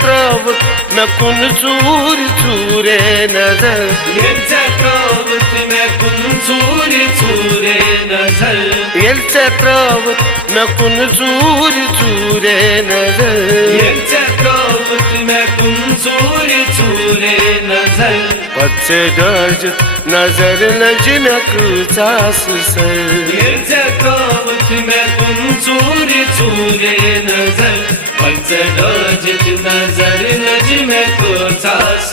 travut me kun çuri çure nazar travut me kun çuri çure nazar travut me kun çuri çure nazar travut me kun çuri çure nazar Patse dajt nazar lajme kutas ser travut me kun çuri çure nazar Patse dajt nazar lajme kutas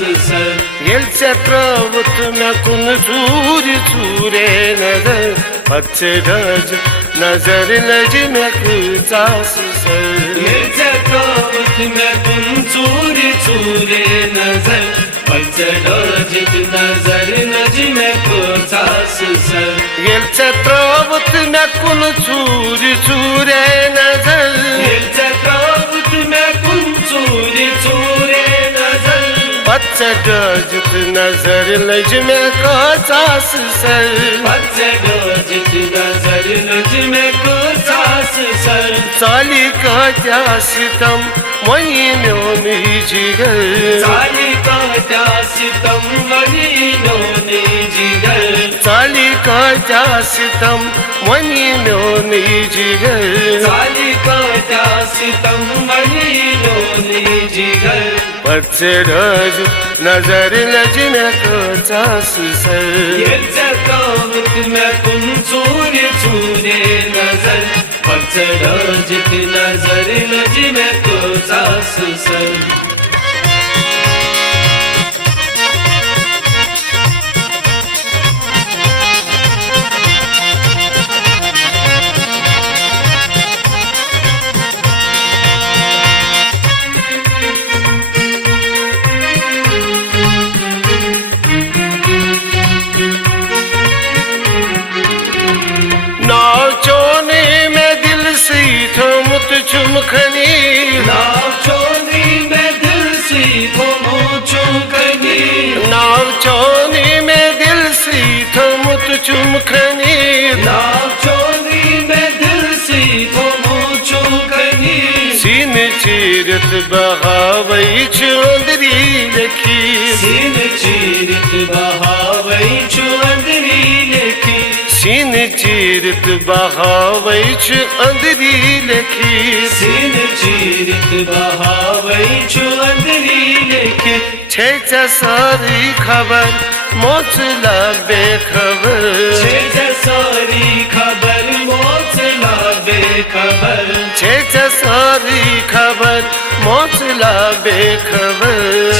ser travut me kun çuri çure nazar Patse dajt nazar lajme kutas ser travut me kun çuri çure nazar Patse dajt nazar lajme kutas ser travut me kun çuri çure nazar travut me kun çuri çure nazar Patse dajt nazar lajme kutas ser Patse dajt nazar lajme kutas ser Sali ka sitam moyi myoni jigar Sali ka sitam moyi myoni jigar Sali ka sitam moyi myoni jigar Sali ka sitam moyi myoni jigar Patse dajt nazar lajme kutas ser travut me kun çuri çure nazar Patse dajt nazar lajme kutas ser नाचोने में दिल से थमुत चुमखनी नाचोनी में दिल से थमो चुमखनी नाचोने में दिल से थमुत चुमखनी नाचोनी में दिल से थमो चुमखनी सीन चीरत बहावई चुंदरी लखी सीन चीरत बहावई चुंदरी लखी सीन चीरत बहावई चुंदरी लखी सीन चीरत बहावई चुंदरी लखी छे सारी खबर मोचला बेखबर सारी खबर मोचला बेखबर सारी खबर मोचला बेखबर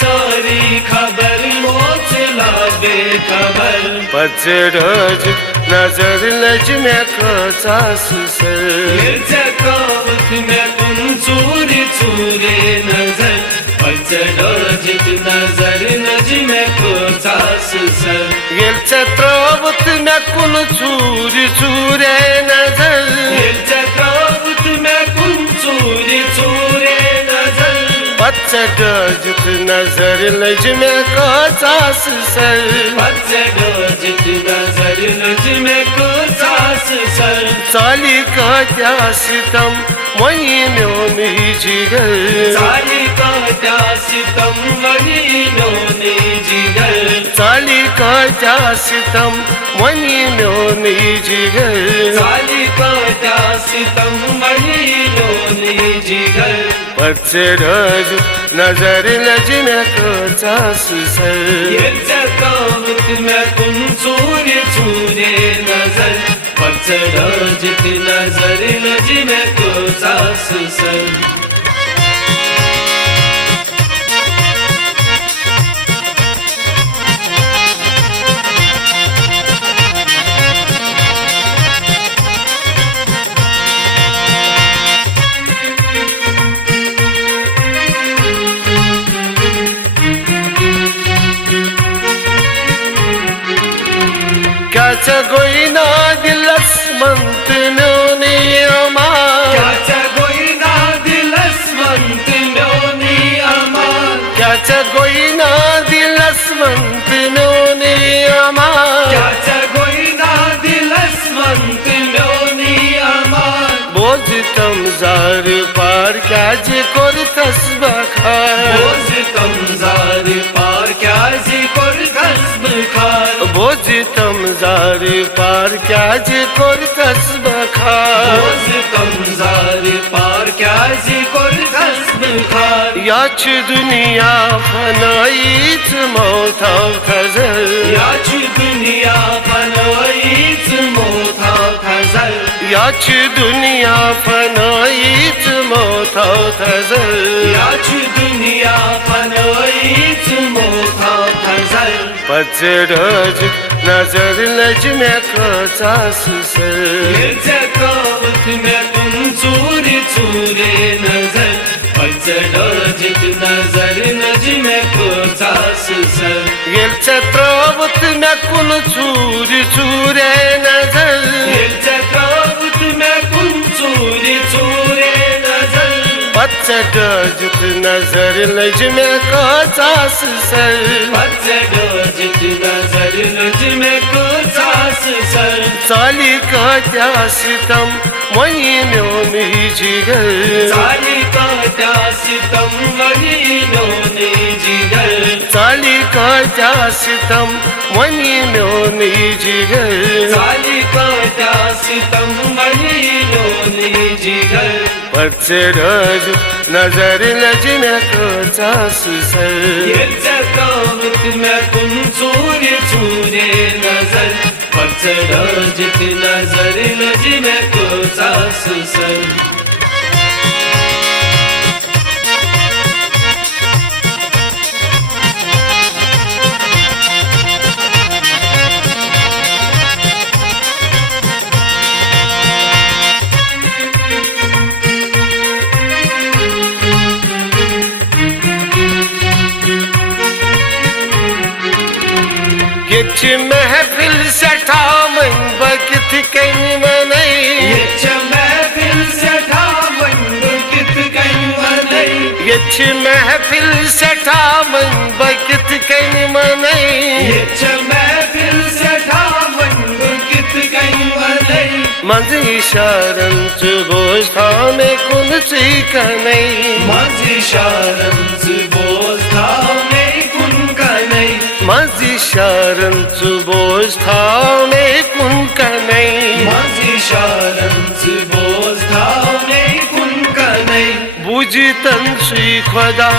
सारी खबर मोचला बेखबर Patse dajt nazar lajme kutas ser travut me kun çuri çure nazar Patse dajt nazar lajme kutas ser travut me kun çuri çure nazar travut me kun çuri çure nazar Patse dajt nazar lajme kutas ser Patse dajt nazar lajme kutas ser Sali ka sitam moyi myoni jigar Sali ka sitam moyi myoni jigar Sali ka sitam moyi myoni jigar Sali ka sitam moyi myoni jigar Patse dajt nazar lajme kutas ser travut me kun çuri çure nazar Patse dajt nazar lajme kutas ser Kaça goyna dilasmant myoni aman Kaça goyna dilasmant myoni aman Kaça goyna dilasmant myoni aman Kaça goyna dilasmant myoni aman Boz tam zar par kaç kortas bak बोझ तमजार पार क्या जे करतस बखार बोझ तमजार पार क्या जे करतस बखार याच दुनिया फनाईच मौताव खजर याच दुनिया फनाईच मौताव खजर याच दुनिया फनाईच मौताव खजर याच दुनिया फनाईच मौताव खजर पचरज नजर लज में कचास सर जकावत में तुम चूरे चूरे नजर पचरज नजर नज में कचास सर ये चत्रावत में कुल चूर चूरे नजर ये जकावत में तुम चूरे चूरे नजर पचरज नजर लज में कचास सर पचरज नजर नज में कचास सर चाली का त्यासितम वही म्योनी जिगर चाली का त्यासितम वही म्योनी जिगर चाली का त्यासितम वही म्योनी जिगर चाली का त्यासितम वही म्योनी जिगर पचरज नजर लज में कचास सर ये जकावत में तुम चूरे चूरे नजर पचरज नजर नज में कचास सर ये महफिल सठा मन बकित कहीं मनई ये महफिल सठा मन बकित कहीं मनई ये महफिल सठा मन बकित कहीं मनई ये महफिल सठा मन बकित कहीं मनई मज इशारन बोझा में कुन चिकनई मज इशारन बोझा में कुन कनई मज इशारन बोझा में कुन कनई मज इशारन बोझा में कुन कनई बुझतन सुई खुदा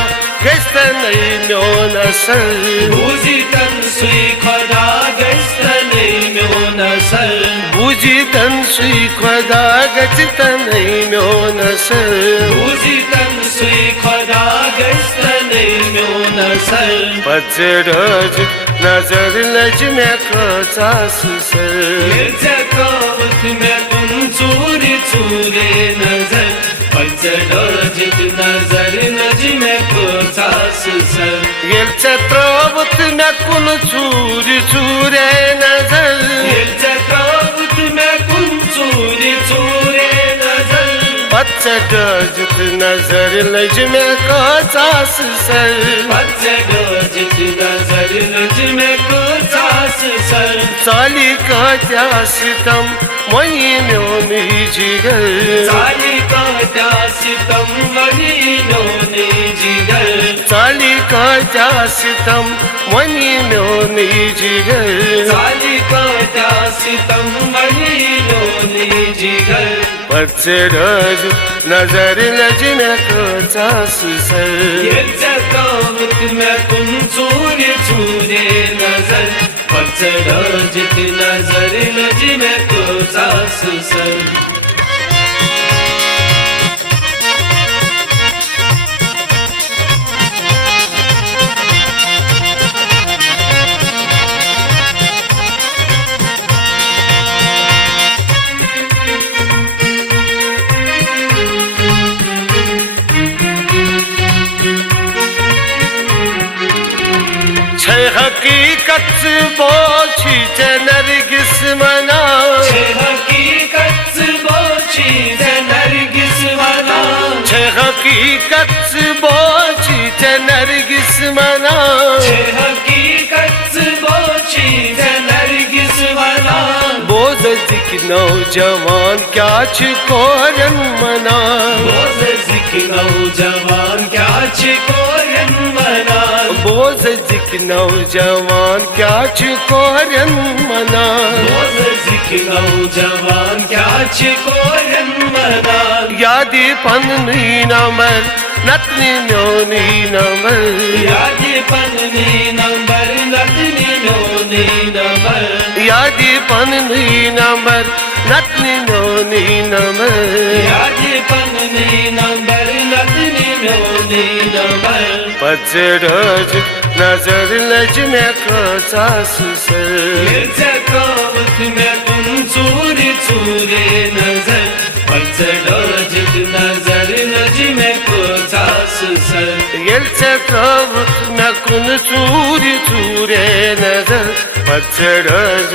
गस्तनई म्योन सर बुझतन सुई खुदा गस्तनई म्योन सर बुझतन सुई खुदा गस्तनई म्योन सर बुझतन सुई खुदा गस्तनई म्योन सर पचरज नजर लज में कचास सर जकावत में तुम चूरे चूरे नजर पचरज नजर नज में कचास सर ये चत्रावत में कुल चूर चूरे नजर ये जकावत में तुम चूरे चूरे नजर पचरज नजर लज में कचास सर पचरज नजर नज में कचास सर चाली का त्यासितम वही म्योनी जिगर चाली का त्यासितम वही म्योनी जिगर चाली का त्यासितम वही म्योनी जिगर चाली का त्यासितम वही म्योनी जिगर पचरज नजर लज में कचास सर ये जकावत में तुम चूरे चूरे नजर पचरज नजर नज में कचास सर हकीकत बोछी नरगिस मना हकीकत बोछी नरगिस मना हकीकत बोछी नरगिस मना हकीकत बोछी नरगिस मना बोझ zik nौजवान क्या छु कोरन मनान बोझिक नौजवान क्या छु कोरन मनान बोझिक नौजवान क्या छु कोरन मनान बोझिक नौजवान क्या छु कोरन मनान यादी पन्नी नंबर नतनी नोनी नंबर यादी पन्नी नंबर नतनी नोनी नंबर यादी पन्नी नंबर नतनी नोनी नंबर यादी पन्नी नंबर नतनी नोनी नंबर पचरज नजर लज में कचास सर यचकावत में तुम चूरी चूरे नजर पचरज नजर लज में कचास सर यचकावत में कुन चूरी चूरे नजर पचरज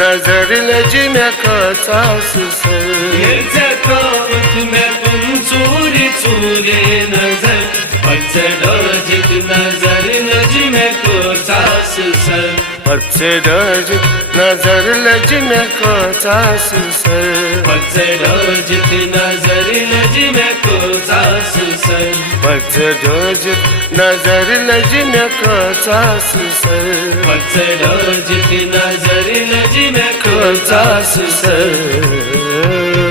नजर लज में कचास सर यचकावत में तुम चूरी चूरे नजर पचरज नजर लज में कचास सर पचरज नजर लज में कचास सर पचरज नजर लज में कचास सर पचरज नजर लज में कचास सर पचरज नजर लज में कचास सर